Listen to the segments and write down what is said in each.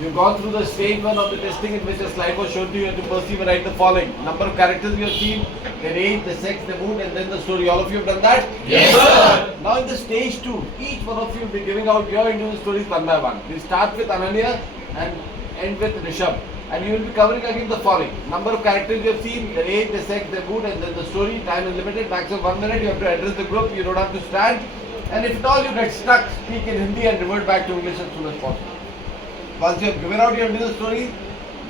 You've gone through the stage 1 of the testing in which a slide was shown to you. You have to perceive and write the following: number of characters you have seen, their age, the sex, the mood, and then the story. All of you have done that? Yes, sir. Now in the stage 2, each one of you will be giving out your individual stories one by one. We start with Ananya and end with Rishabh. And you will be covering again the following: number of characters you have seen, their age, their sex, their mood, and then the story. Time is limited, maximum 1 minute. You have to address the group. You don't have to stand. And if at all you get stuck, speak in Hindi and revert back to English as soon as possible. Once you have given out your individual stories,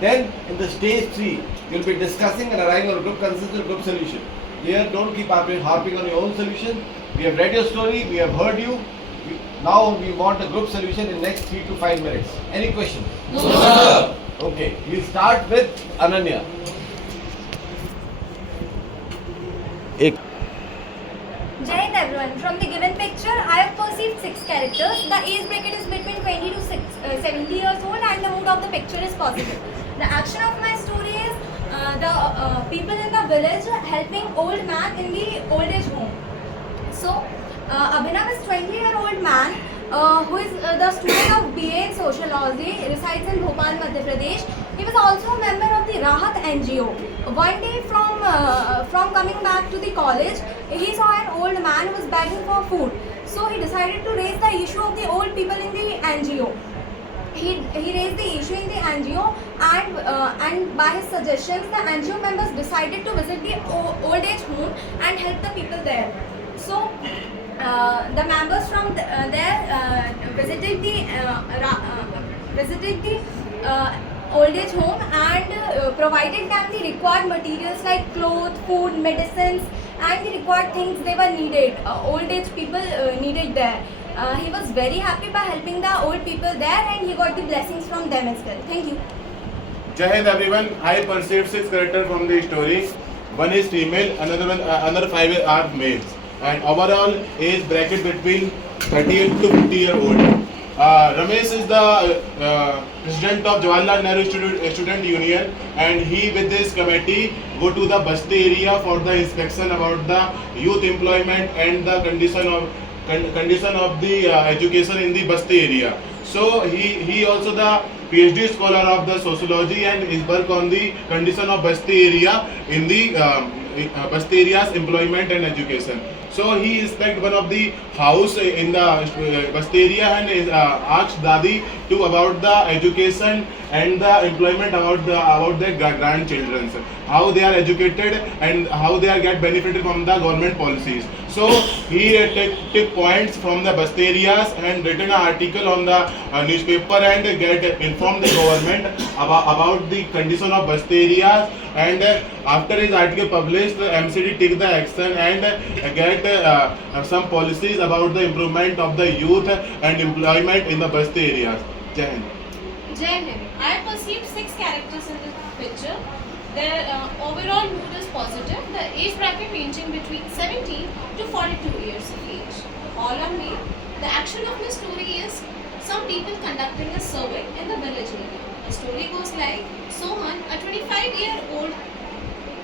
then in the stage 3, you will be discussing and arriving on a group consensus, group solution. Here, don't keep harping on your own solution. We have read your story, we have heard you. Now we want a group solution in next 3 to 5 minutes. Any questions? No, sir. Okay, we'll start with Ananya. Jai Hind everyone. From the given picture, I have perceived 6 characters. The age bracket is between 20 to 70 years old and the mood of the picture is positive. The action of my story is the people in the village helping old man in the old age home. So, Abhinav is 20-year-old man who is the student of BA in Sociology, resides in Bhopal, Madhya Pradesh. He was also a member of the Rahat NGO. One day from coming back to the college, he saw an old man who was begging for food. So he decided to raise the issue of the old people in the NGO. He raised the issue in the NGO and by his suggestions, the NGO members decided to visit the old age home and help the people there. So the members from there visited the old age home and provided them the required materials like clothes, food, medicines and the required things they were needed. Old age people needed there. He was very happy by helping the old people there and he got the blessings from them as well. Thank you. Jai Hind everyone. I perceived 6 characters from the story. One is female, another 5 are males, and overall age bracket between 38 to 50-year-old. Ramesh is the president of Jawaharlal Nehru Student Union, and he with this committee go to the Basti area for the inspection about the youth employment and the condition of the education in the Basti area. So he also the PhD scholar of the sociology and his work on the condition of Basti area in the Basti area's employment and education. So he inspected one of the house in the Basti area and asked Dadi to about the education and the employment about their grandchildren, how they are educated and how they are get benefited from the government policies. So he took points from the Basti areas and written an article on the newspaper and get informed the government about the condition of Basti areas. And after his article published, the MCD take the action and get some policies about the improvement of the youth and employment in the Basti areas. Jai Hind. Jai Hind. I perceived 6 characters in this picture. Their overall mood is positive. The age bracket ranging between 17 to 42 years of age. All are male. The action of my story is some people conducting a survey in the village area. The story goes like: Sohan, a 25-year-old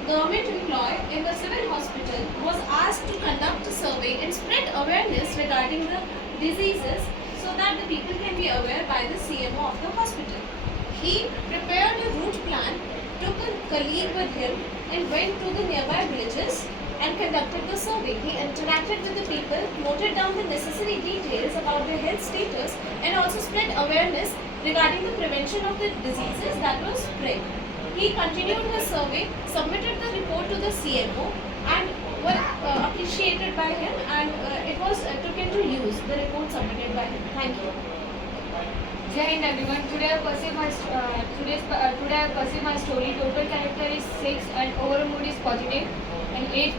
government employee in the civil hospital, was asked to conduct a survey and spread awareness regarding the diseases so that the people can be aware by the CMO of the hospital. He prepared a route plan, took a colleague with him and went to the nearby villages and conducted the survey. He interacted with the people, noted down the necessary details about their health status and also spread awareness regarding the prevention of the diseases that was spread. He continued his survey, submitted the report to the CMO and were appreciated by him and it was took into use, the report submitted by him. Thank you. Jai Hind everyone. Today I perceive my story. Total character is 6 and overall mood is positive. And age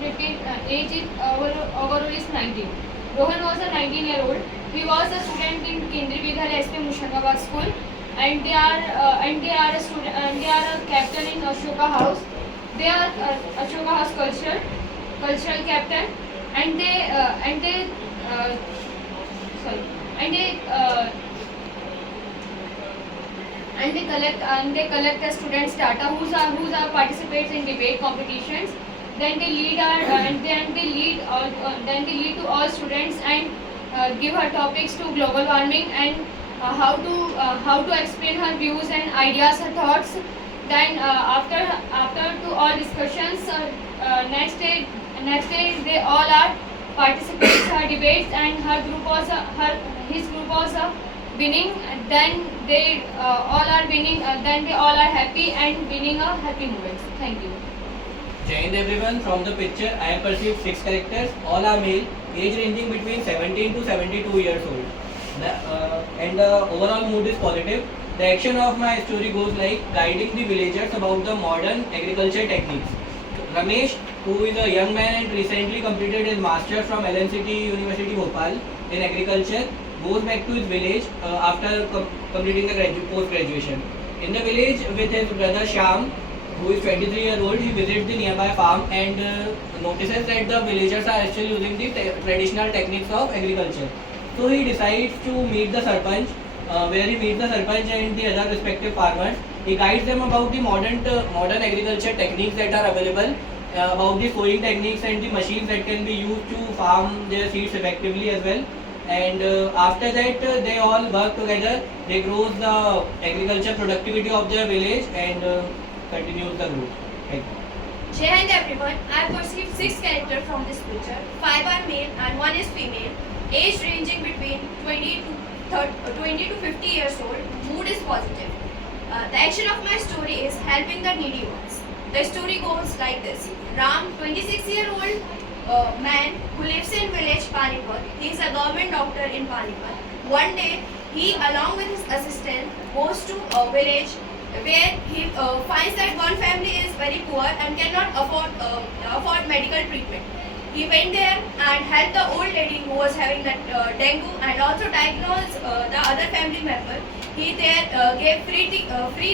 is overall is 19. Rohan was a 19-year-old. He was a student in Kendriya Vidyalaya SP Mushangabad school, and they are a captain in Ashoka House. They are Ashoka House cultural captain, and they collect the students' data who participates in debate competitions. Then they lead to all students and give her topics to global warming and how to explain her views and ideas, her thoughts. Then after to all discussions, next day they all are participates her debates, and his group was winning. Then they all are winning. Then they all are happy and winning a happy moment. Thank you. Jai Hind everyone. From the picture, I have perceived 6 characters. All are male, age ranging between 17 to 72 years old. And the overall mood is positive. The action of my story goes like guiding the villagers about the modern agriculture techniques. Ramesh, who is a young man and recently completed his master's from LNCT University Bhopal in agriculture, goes back to his village after completing the post-graduation. In the village with his brother Shyam, who is 23 years old, he visits the nearby farm and notices that the villagers are still using the traditional techniques of agriculture. So he decides to meet the Sarpanch, where he meets the Sarpanch and the other respective farmers. He guides them about the modern agriculture techniques that are available, about the sowing techniques and the machines that can be used to farm their seeds effectively as well. And after that, they all work together. They grow the agriculture productivity of their village and continues the growth. Thank you. Jai Hind everyone. I have perceived 6 characters from this picture. 5 are male and 1 is female. Age ranging between 20 to 50 years old. Mood is positive. The action of my story is helping the needy ones. The story goes like this. Ram, 26-year-old man who lives in village Panipat. He is a government doctor in Panipat. One day, he along with his assistant goes to a village where he finds that one family is very poor and cannot afford medical treatment. He went there and helped the old lady who was having that dengue and also diagnosed the other family member. He there gave free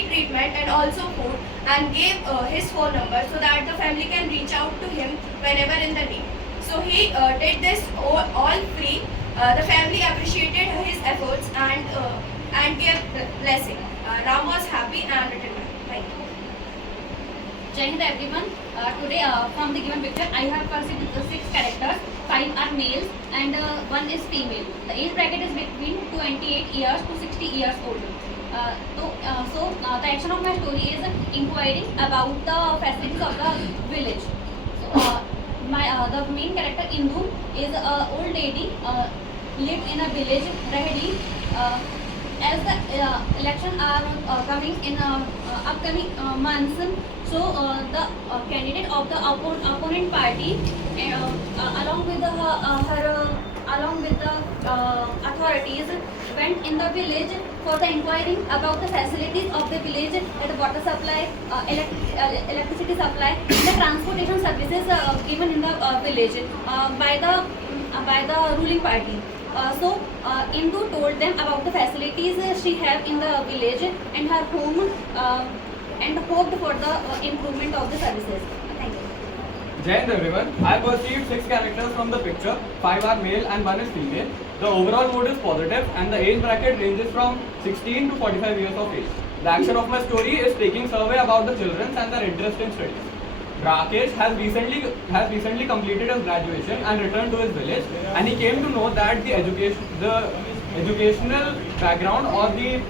treatment and also food and gave his phone number so that the family can reach out to him whenever in the need. So he did this all free. The family appreciated his efforts and gave blessing. Ram was happy and returned. Thank you. Jai Hind everyone. Today from the given picture I have perceived 6 characters. 5 are males and 1 is female. The age bracket is between 28 years to 60 years old. So the action of my story is inquiring about the facilities of the village. So the main character Indu is an old lady lived in a village Rahedi. As the election are coming in upcoming months, so the candidate of the opponent party along with the authorities went in the village for the inquiring about the facilities of the village, the water supply, electricity supply, and the transportation services given in the village by the ruling party. So Indu told them about the facilities she have in the village and her home and hoped for the improvement of the services. Thank you. Jai Hind everyone. I perceived 6 characters from the picture. 5 are male and 1 is female. The overall mood is positive and the age bracket ranges from 16 to 45 years of age. The action of my story is taking survey about the children and their interest in studies. Rakesh has recently completed his graduation and returned to his village, and he came to know that the educational background or the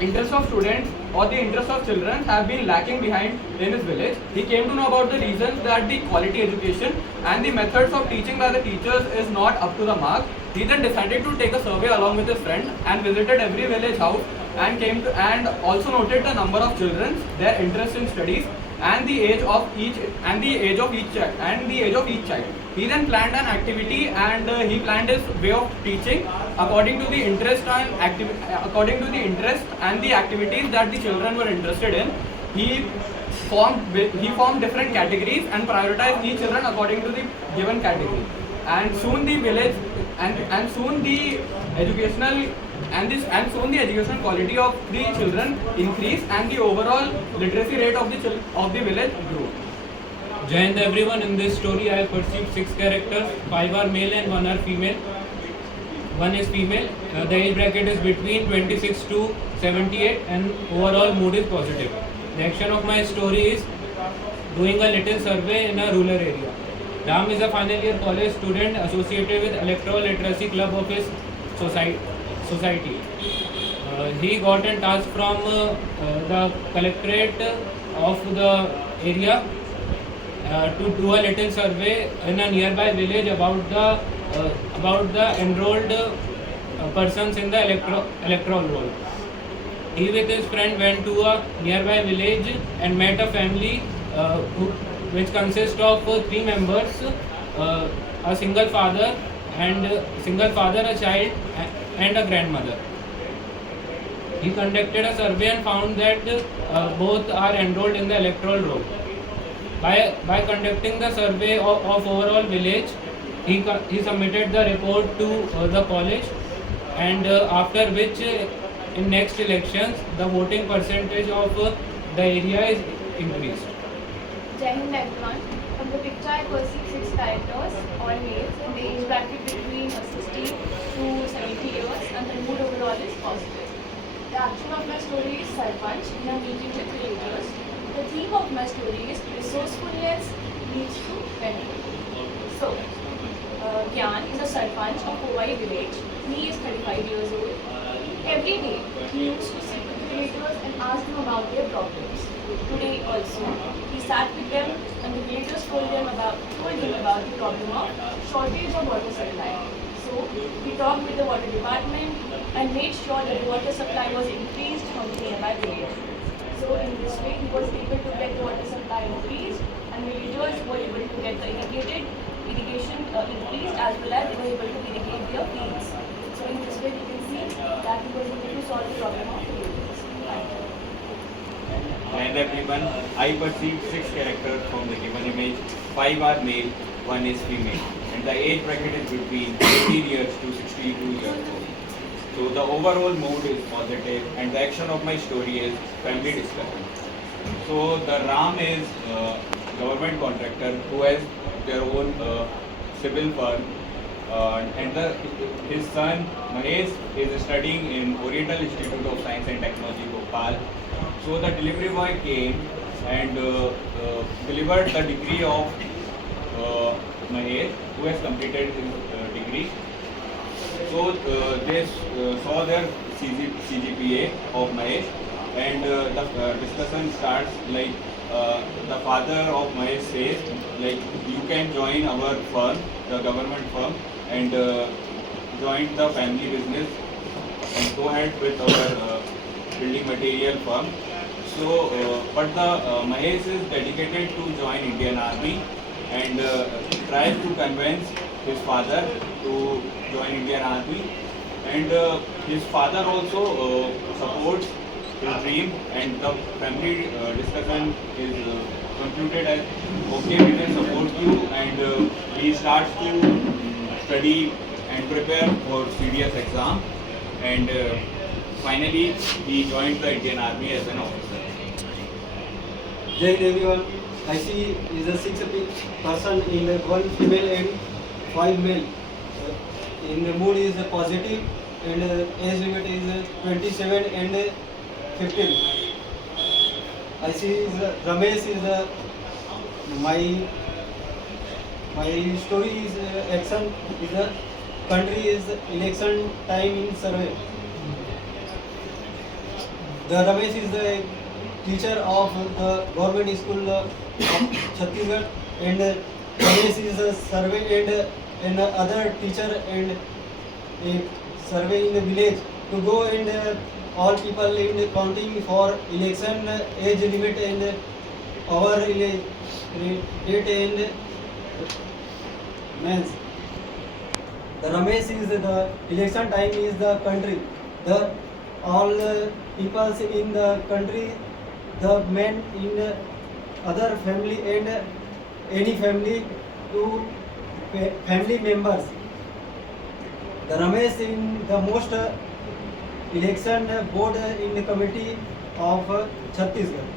interest of students or the interest of children have been lacking behind in his village. He came to know about the reasons that the quality education and the methods of teaching by the teachers is not up to the mark. He then decided to take a survey along with his friend and visited every village house and also noted the number of children, their interest in studies, and the age of each child. He then planned an activity and he planned his way of teaching according to the interest and the activities that the children were interested in. He formed different categories and prioritized each children according to the given category. And soon the village and soon the educational quality of the children increased and the overall literacy rate of the village grew. Jai Hind everyone. In this story I have perceived 6 characters. 5 are male and 1 are female. 1 is female. The age bracket is between 26 to 78 and overall mood is positive. The action of my story is doing a little survey in a rural area. Ram is a final year college student associated with Electoral Literacy Club of his society. he got a task from the collectorate of the area to do a little survey in a nearby village about the enrolled persons in the electoral roll. He with his friend went to a nearby village and met a family which consists of 3 members, a single father, a child, and a grandmother. He conducted a survey and found that both are enrolled in the electoral roll. By conducting the survey of overall village, he submitted the report to the college, and after which in next elections the voting percentage of the area is increased. Jai Hind everyone. From the picture I perceive 6 characters, all males, in the age bracket between 60 to 70 years, and the mood overall is positive. The action of my story is Sarpanch in a meeting with villagers. The theme of my story is resourcefulness leads to benefit. So, Gyan is a Sarpanch of Powai village. He is 35 years old. Every day, he used to sit with the villagers and ask them about their problems. Today also, he sat with them and the villagers told him about the problem of shortage of water supply. So, he talked with the water department and made sure that the water supply was increased from the nearby village. So, in this way, he was able to get the water supply increased, and villagers were able to get the irrigation increased, as well as they were able to irrigate their fields. So, in this way, we can see that he was able to solve the problem of the villagers. And everyone, I perceive 6 characters from the given image. 5 are male, 1 is female, and the age bracket is between 18 years to 62 years old. So the overall mood is positive, and the action of my story is family discussion. So the Ram is government contractor who has their own civil firm, and his son Mahesh is studying in Oriental Institute of Science and Technology, Bhopal. So the delivery boy came and delivered the degree of Mahesh, who has completed his degree. So they saw their CGPA of Mahesh, and the discussion starts like the father of Mahesh says, like, you can join our firm, the government firm, and join the family business and go ahead with our building material firm. So, but the Mahesh is dedicated to join Indian Army and tries to convince his father to join Indian Army, and his father also supports his dream, and the family discussion is concluded as okay, we will support you, and he starts to study and prepare for serious exam, and finally he joined the Indian Army as an officer. Jai Hind everyone. I see is a 6 person in the 1 female and 5 male. In the mood is positive, and age limit is 27 and 15. I see is Ramesh is my story is action is the country is election time in survey. The Ramesh is the teacher of the government school of Chhattisgarh, and Ramesh is a survey and other teacher and a survey in the village to go and all people in the counting for election age limit and our date and means. The Ramesh is the election time is the country. The all people in the country, the men in other family and any family to family members. The Ramesh in the most election board in the committee of Chhattisgarh.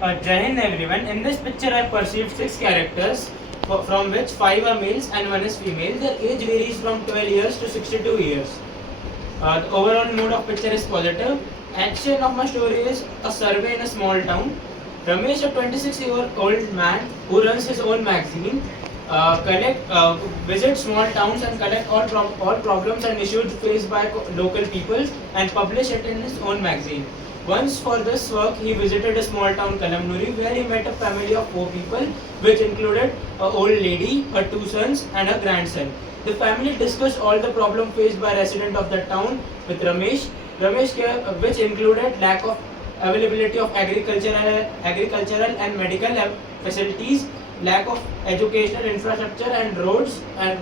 Jai Hind everyone. In this picture I perceived 6 characters, from which 5 are males and 1 is female. Their age varies from 12 years to 62 years. The overall mood of picture is positive. Action of my story is a survey in a small town. Ramesh, a 26-year-old man who runs his own magazine, visit small towns and collect all problems and issues faced by local peoples and publish it in his own magazine. Once for this work, he visited a small town, Kalamnuri, where he met a family of 4 people, which included an old lady, her 2 sons, and a grandson. The family discussed all the problems faced by residents of the town with Ramesh, which included lack of availability of agricultural and medical facilities, lack of educational infrastructure and roads and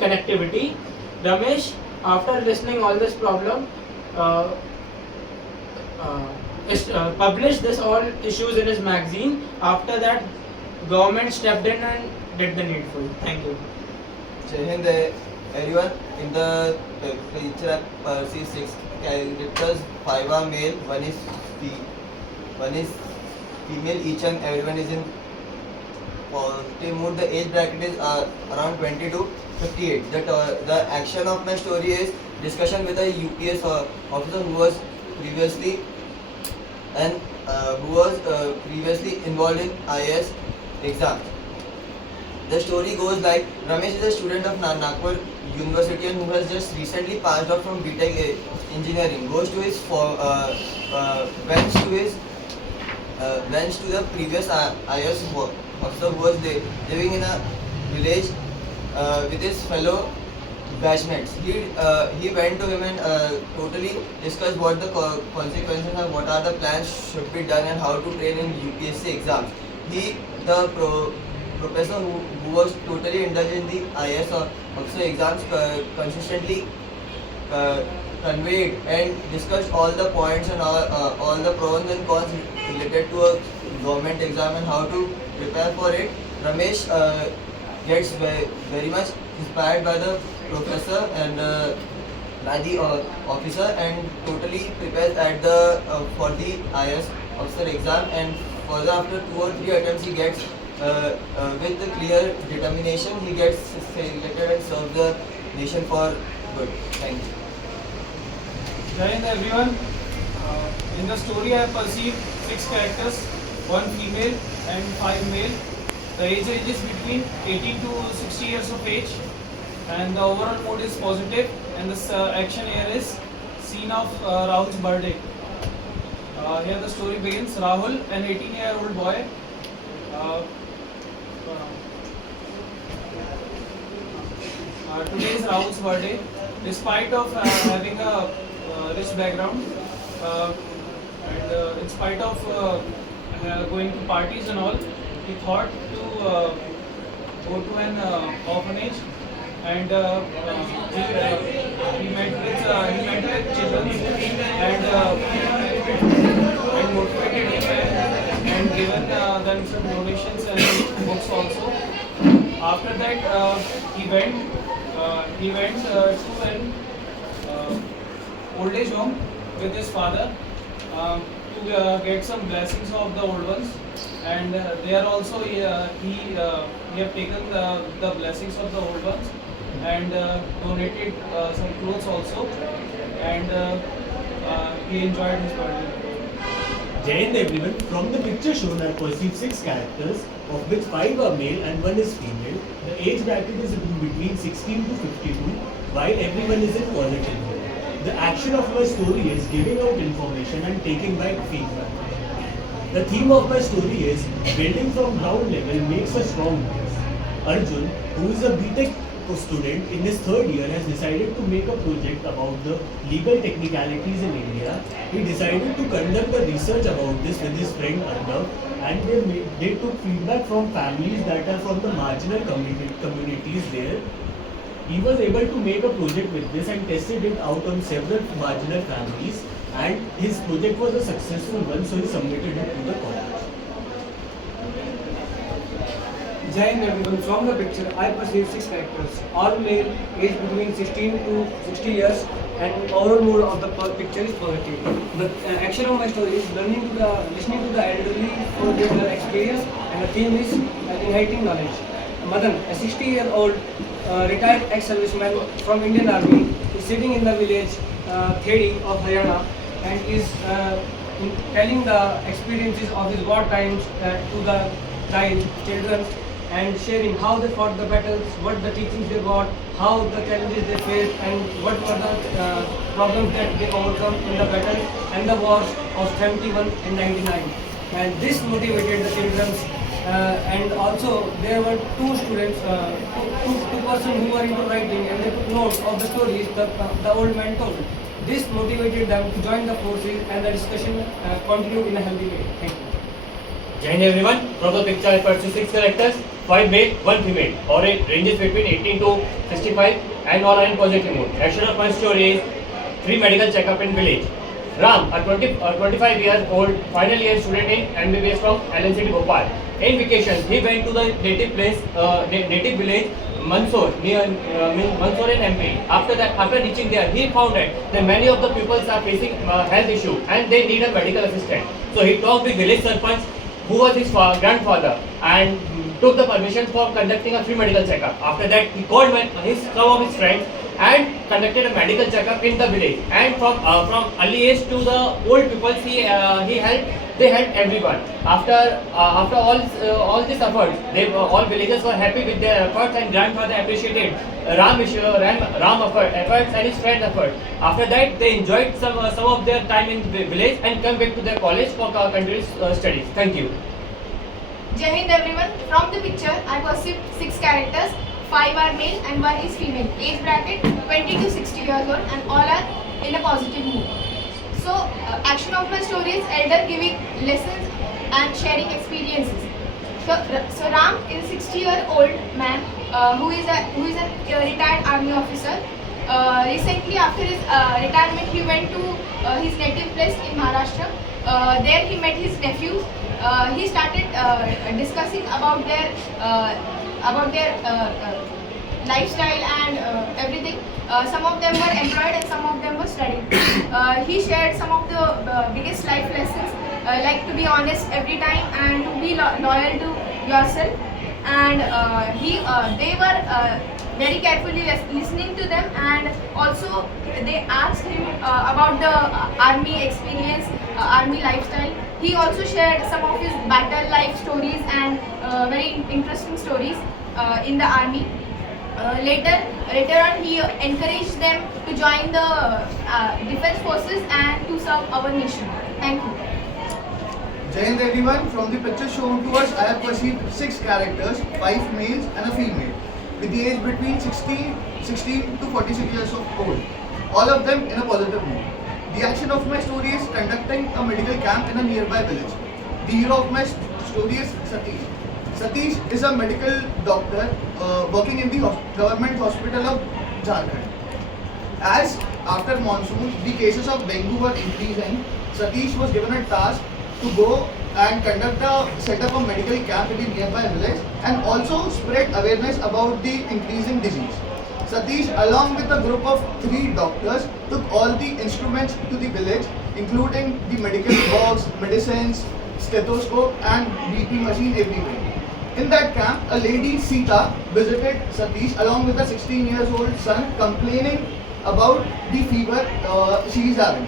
connectivity. Ramesh, after listening all this problem, published this all issues in his magazine. After that, government stepped in and did the needful. Thank you. Jai Hind, everyone. In the picture, I see 6 characters. 5 are male, 1 is female. Each and everyone is in positive mood. The age bracket is around 20 to 58. The action of my story is discussion with a UPS officer who was previously involved in IAS exam. The story goes like Ramesh is a student of Nagpur University and who has just recently passed out from BTech engineering. Goes to his went to the previous IAS officer who was living in a village with his fellow batchmates. He went to him and totally discussed what the consequences and what are the plans should be done and how to train in UPSC exams. The professor who was totally indulged in the IAS officer exams consistently conveyed and discussed all the points and all the pros and cons related to a government exam and how to prepare for it. Ramesh gets very much inspired by the professor and by the officer and totally prepares for the IAS officer exam, and further after 2 or 3 attempts he gets with the clear determination he gets selected and serves the nation for good. Thank you. Jai Hind, everyone. In the story I have perceived 6 characters, 1 female and 5 male. The age range is between 18 to 60 years of age, and the overall mood is positive, and this action here is scene of Rahul's birthday. Here the story begins. Rahul, an 18-year-old boy, today is Rahul's birthday. Despite of having a rich background and in spite of going to parties and all, he thought to go to an orphanage, and he met with children and motivated him and given them some donations and books also. After that, he went to an old age home with his father to get some blessings of the old ones, and there also he have taken the blessings of the old ones and donated some clothes also, and he enjoyed his birthday. Jai Hind, everyone. From the picture shown, I perceive 6 characters, of which 5 are male and 1 is female. The age bracket is between 16 to 52, while everyone is in positive mood. The action of my story is giving out information and taking back feedback. The theme of my story is building from ground level makes a strong base. Arjun, who is a BTech student in his 3rd year, has decided to make a project about the legal technicalities in India. He decided to conduct a research about this with his friend Arnav, and they took feedback from families that are from the marginal communities there. He was able to make a project with this and tested it out on several marginal families, and his project was a successful one, so he submitted it to the college. Jai Hind, everyone. From the picture, I perceive 6 characters, all male, aged between 16 to 60 years, and overall mood of the picture is positive. The action of my story is listening to the elderly for their experience, and the theme is inheriting knowledge. Madan, a 60-year-old retired ex-serviceman from Indian Army, is sitting in the village Thedi of Haryana and is telling the experiences of his war times to the children, and sharing how they fought the battles, what the teachings they got, how the challenges they faced, and what were the problems that they overcome in the battle and the wars of 71 and 99. And this motivated the children. And also there were two students, two persons who were into writing, and they took notes of the stories the old man told. This motivated them to join the forces, and the discussion continued in a healthy way. Thank you. Join everyone. From the picture I perceive 6 characters, 5 male, 1 female. Or it ranges between 18 to 65 and all are in positive mood. Action of my story is free medical checkup in village. Ram, a 25 years old final year student in MBBS from LNCT Bhopal. In vacations, he went to the native native village Mandsaur near Mandsaur in MP. After reaching there, he found that many of the people are facing health issue and they need a medical assistant. So he talked with village sarpanch, who was his grandfather, and took the permission for conducting a free medical checkup. After that, he called some of his friends and conducted a medical checkup in the village. And from early age to the old people, they helped everyone. After all these efforts, all villagers were happy with their efforts, and grandfather appreciated Ram efforts and his friend's efforts. After that, they enjoyed some of their time in the village and come back to their college for continuous studies. Thank you. Jai Hind everyone. From the picture, I perceived 6 characters. 5 are male and 1 is female. Age bracket 20 to 60 years old, and all are in a positive mood. So, action of my story is elder giving lessons and sharing experiences. So Ram is a 60-year-old man who is a retired army officer. Recently, after his retirement, he went to his native place in Maharashtra. There he met his nephews. He started discussing about their lifestyle and everything. Some of them were employed and some of them were studying. He shared some of the biggest life lessons, like to be honest every time and to be loyal to yourself. And they were very carefully listening to them, and also they asked him about the army experience, army lifestyle. He also shared some of his battle life stories and very interesting stories in the army. Later on, he encouraged them to join the defense forces and to serve our nation. Thank you. Jai Hind everyone. From the picture shown to us, I have perceived 6 characters, 5 males and a female, with the age between 16 to 46 years old. All of them in a positive mood. The action of my story is conducting a medical camp in a nearby village. The hero of my story is Satish. Satish is a medical doctor working in the government hospital of Jharkhand. As after monsoon, the cases of dengue were increasing, Satish was given a task to go and set up a medical camp in the nearby village and also spread awareness about the increasing disease. Satish, along with a group of 3 doctors, took all the instruments to the village, including the medical box, medicines, stethoscope and BP machine, everything. In that camp, a lady, Sita, visited Satish along with a 16-year-old son, complaining about the fever she is having.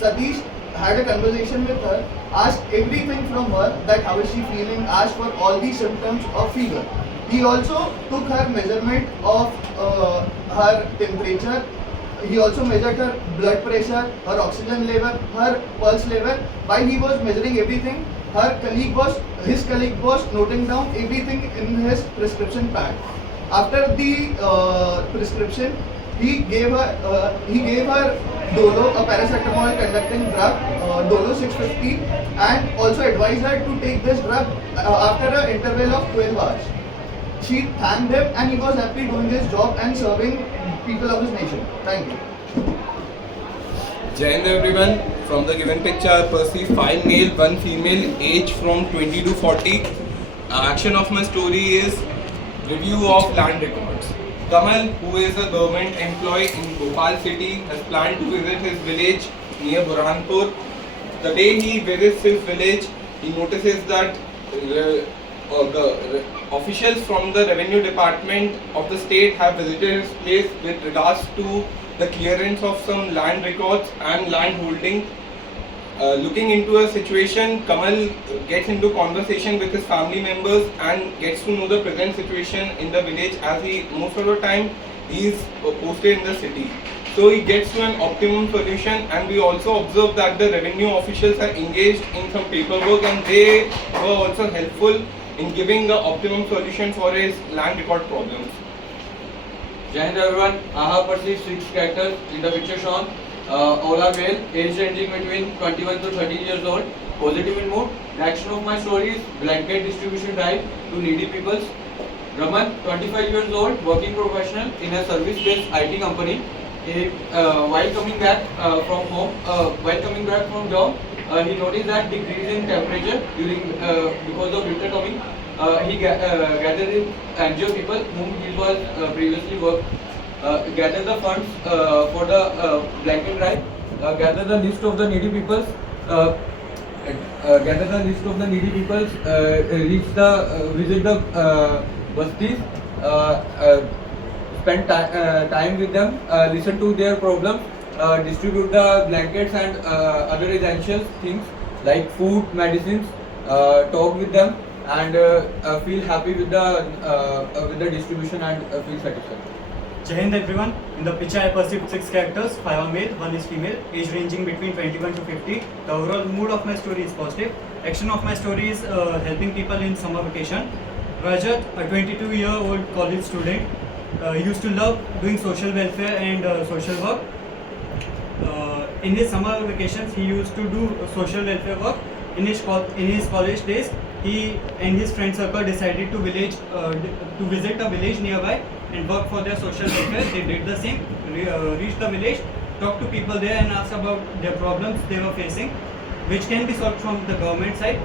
Satish had a conversation with her, asked everything from her, that how is she feeling, asked for all the symptoms of fever. He also took her measurement of her temperature. He also measured her blood pressure, her oxygen level, her pulse level. While he was measuring everything, his colleague was noting down everything in his prescription pad. After the prescription, he gave her Dolo, a paracetamol conducting drug, Dolo 650, and also advised her to take this drug after an interval of 12 hours. She thanked him, and he was happy doing his job and serving people of his nation. Thank you. Jai Hind everyone. From the given picture, I perceive 5 male, 1 female, age from 20 to 40. Action of my story is review of land records. Kamal, who is a government employee in Bhopal city, has planned to visit his village near Burhanpur. The day he visits his village, he notices that the officials from the revenue department of the state have visited his place with regards to the clearance of some land records and land holding. looking into a situation, Kamal gets into conversation with his family members and gets to know the present situation in the village, as he most of the time he is posted in the city. So he gets to an optimum solution, and we also observe that the revenue officials are engaged in some paperwork, and they were also helpful in giving the optimum solution for his land record problems. Jai Hind everyone, I have perceived 6 characters in the picture shown. All are male, age ranging between 21 to 30 years old, positive in mood. The action of my story is blanket distribution drive to needy peoples. Raman, 25 years old, working professional in a service-based IT company. While coming back from job, he noticed that decrease in temperature during because of winter coming. He gathered in NGO people whom he was previously worked. Gather the funds for the blanket drive. Gather the list of the needy peoples. Visit the bastis. Spend time with them. Listen to their problems. Distribute the blankets and other essential things like food, medicines. Talk with them and feel happy with the distribution and feel satisfied. Jai Hind everyone. In the picture I perceived 6 characters, 5 are male, 1 is female, age ranging between 21 to 50. The overall mood of my story is positive. Action of my story is helping people in summer vacation. Rajat, a 22-year-old college student, used to love doing social welfare and social work. In his summer vacations, he used to do social welfare work. In his college days, he and his friend circle decided to visit a village nearby and work for their social welfare. They did the same, reached the village, talked to people there and asked about their problems they were facing, which can be solved from the government side.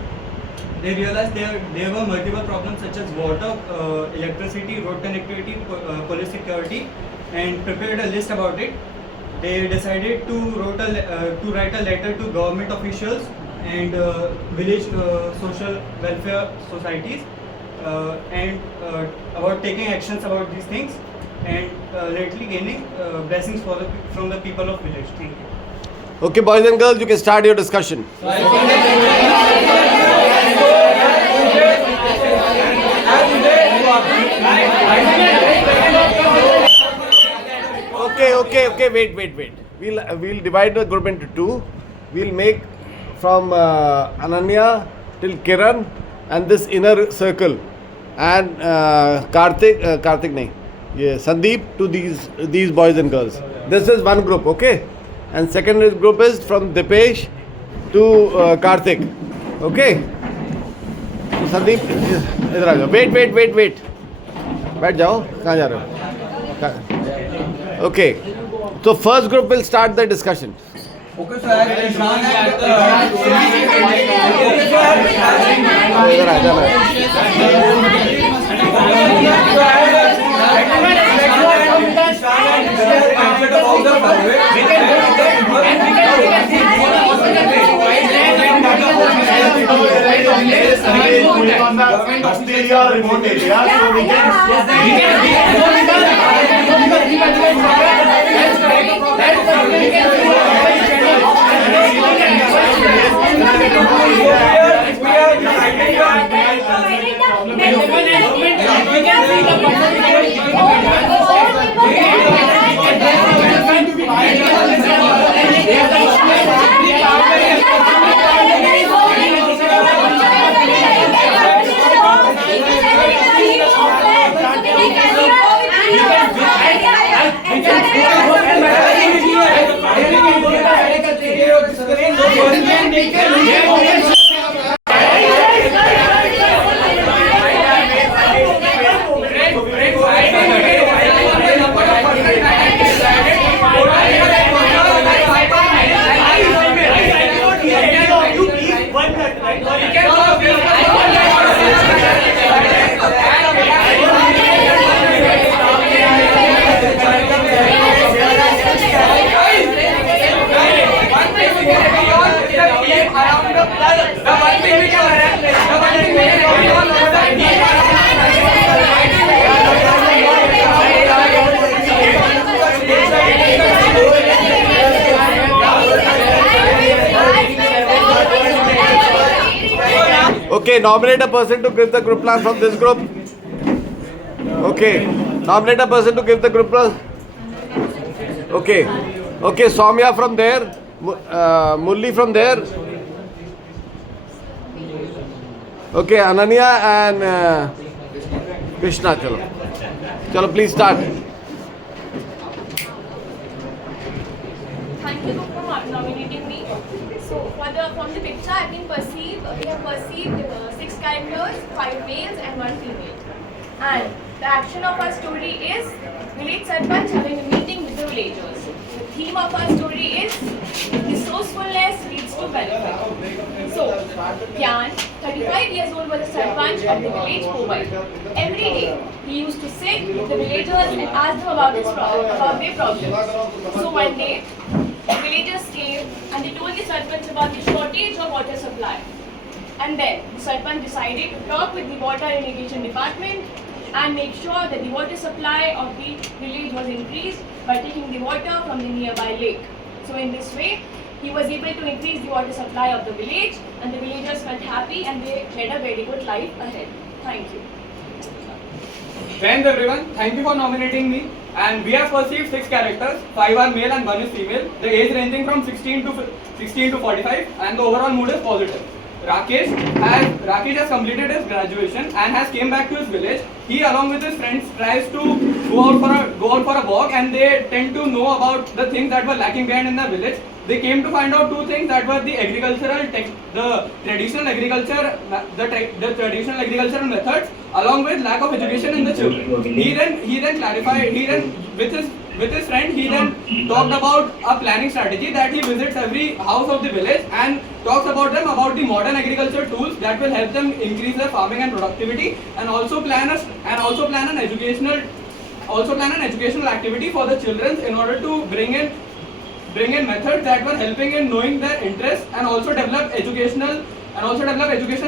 They realized there were multiple problems such as water, electricity, road connectivity, police security, and prepared a list about it. They decided to write a letter to government officials and village social welfare societies and about taking actions about these things and lately gaining blessings from the people of village. Thank you. Okay, boys and girls, you can start your discussion. Okay, wait. We'll divide the group into 2. We'll make from Ananya till Kiran and this inner circle, and Sandeep to these boys and girls. This is one group, okay? And second group is from Dipesh to Karthik, okay? So Sandeep, इधर आ जाओ. Wait. बैठ जाओ. कहाँ जा रहे हो? Okay. So first group will start the discussion. Okay, sir. Remote area, so we Okay, nominate a person to give the group plan from this group. Okay, nominate a person to give the group plan. Okay, okay, Soumya from there, Murli from there. Okay, Ananya and Krishna, chalo, please start. Thank you for nominating me. So from the picture I can perceive, we have perceived 6 characters, 5 males and 1 female. And the action of our story is village Sarpanch having a meeting with the villagers. The theme of our story is resourcefulness leads to benefit. So, Gyan, 35 years old, was the Sarpanch of the village Povai. Every day, he used to sit with the villagers and ask them about their problems. So one day, the villagers came and they told the Sarpanch about the shortage of water supply. And then the Sarpanch decided to talk with the water irrigation department and make sure that the water supply of the village was increased by taking the water from the nearby lake. So in this way, he was able to increase the water supply of the village and the villagers felt happy and they led a very good life ahead. Thank you. Friends everyone, thank you for nominating me. And we have perceived 6 characters, 5 are male and 1 is female. The age ranging from 16 to 45 and the overall mood is positive. Rakesh has completed his graduation and has came back to his village. He along with his friends tries to go out for a walk and they tend to know about the things that were lacking behind in the village. They came to find out 2 things, that were the traditional agricultural methods along with lack of education in the children. He then clarified, with his friend, he then talked about a planning strategy that he visits every house of the village and talks about them about the modern agriculture tools that will help them increase their farming and productivity, and also plan an educational activity for the children in order to bring in methods that were helping in knowing their interests and also develop educational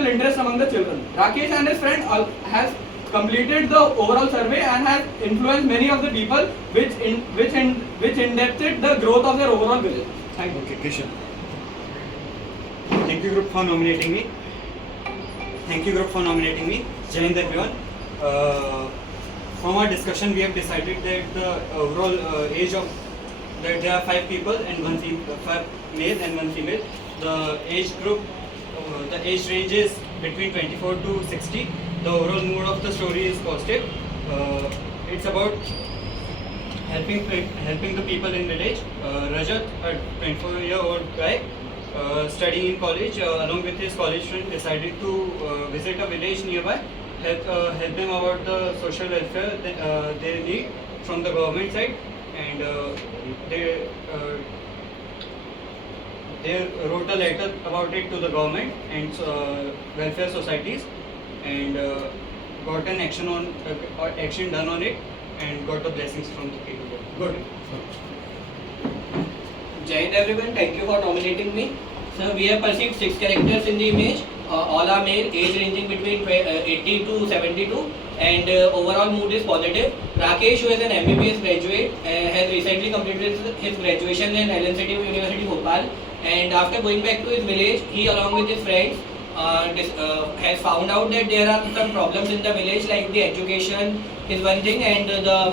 interest among the children. Rakesh and his friend has completed the overall survey and has influenced many of the people, which in-depthed the growth of their overall village. Thank you. Okay, Kishan. Thank you group for nominating me. Jai Hind everyone. From our discussion, we have decided that the overall age of that there are 5 people and 5 male and 1 female. The age group, the age range is between 24 to 60. The overall mood of the story is positive. It's about helping the people in village. Rajat, a 24-year-old guy, studying in college, along with his college friend, decided to visit a village nearby, help them about the social welfare they need from the government side, and they wrote a letter about it to the government and welfare societies, and got an action done on it, and got the blessings from the people. Good. Jai Hind everyone, thank you for nominating me. So we have perceived 6 characters in the image. All are male, age ranging between 18 to 72, and overall mood is positive. Rakesh, who is an MBBS graduate, has recently completed his graduation in LNCT University Bhopal, and after going back to his village, he along with his friends has found out that there are some problems in the village, like the education is one thing, and the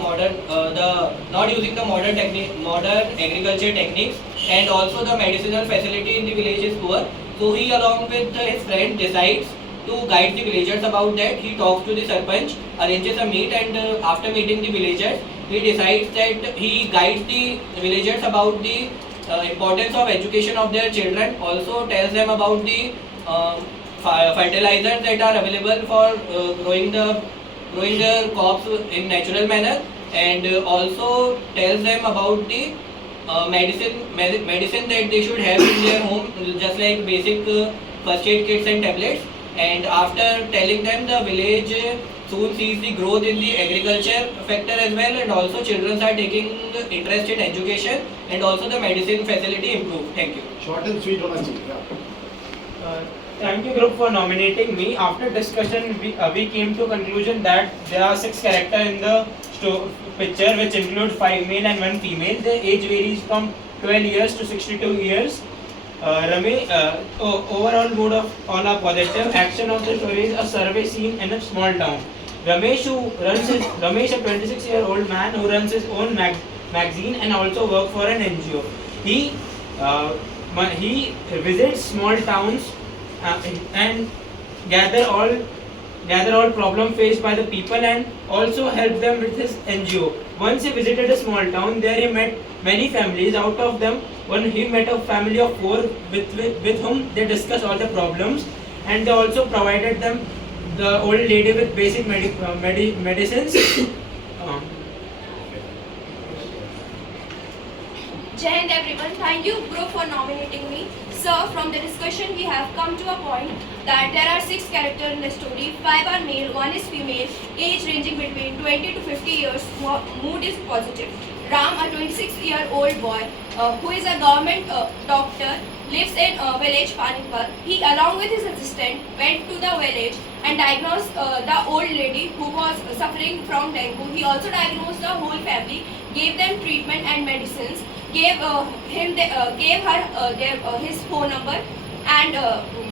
not using the modern agriculture techniques, and also the medicinal facility in the village is poor. So he along with his friend decides to guide the villagers about that. He talks to the Sarpanch, arranges a meet, and after meeting the villagers, he decides that he guides the villagers about the importance of education of their children, also tells them about the fertilizers that are available for growing their crops in natural manner, and also tells them about the medicine that they should have in their home, just like basic first aid kits and tablets. And after telling them, the village soon sees the growth in the agriculture factor as well, and also children are taking interest in education, and also the medicine facility improved. Thank you. Short and sweet. Thank you group for nominating me. After discussion, we came to conclusion that there are 6 characters in the picture, which include 5 male and 1 female. The age varies from 12 years to 62 years. Overall mood of all are positive. Action of the story is a survey scene in a small town. Ramesh, a 26-year-old man who runs his own magazine and also works for an NGO. He visits small towns and gather all problems faced by the people and also help them with his NGO. Once he visited a small town, there he met many families. Out of them, he met a family of 4 with whom they discussed all the problems, and they also provided them the old lady with basic medicines. Jai Hind everyone, thank you bro for nominating me. So from the discussion we have come to a point that there are 6 characters in the story. 5 are male, 1 is female, age ranging between 20 to 50 years, mood is positive. Ram, a 26-year-old boy who is a government doctor, lives in village Panipat. He along with his assistant went to the village and diagnosed the old lady who was suffering from dengue. He also diagnosed the whole family, gave them treatment and medicines, gave her his phone number, and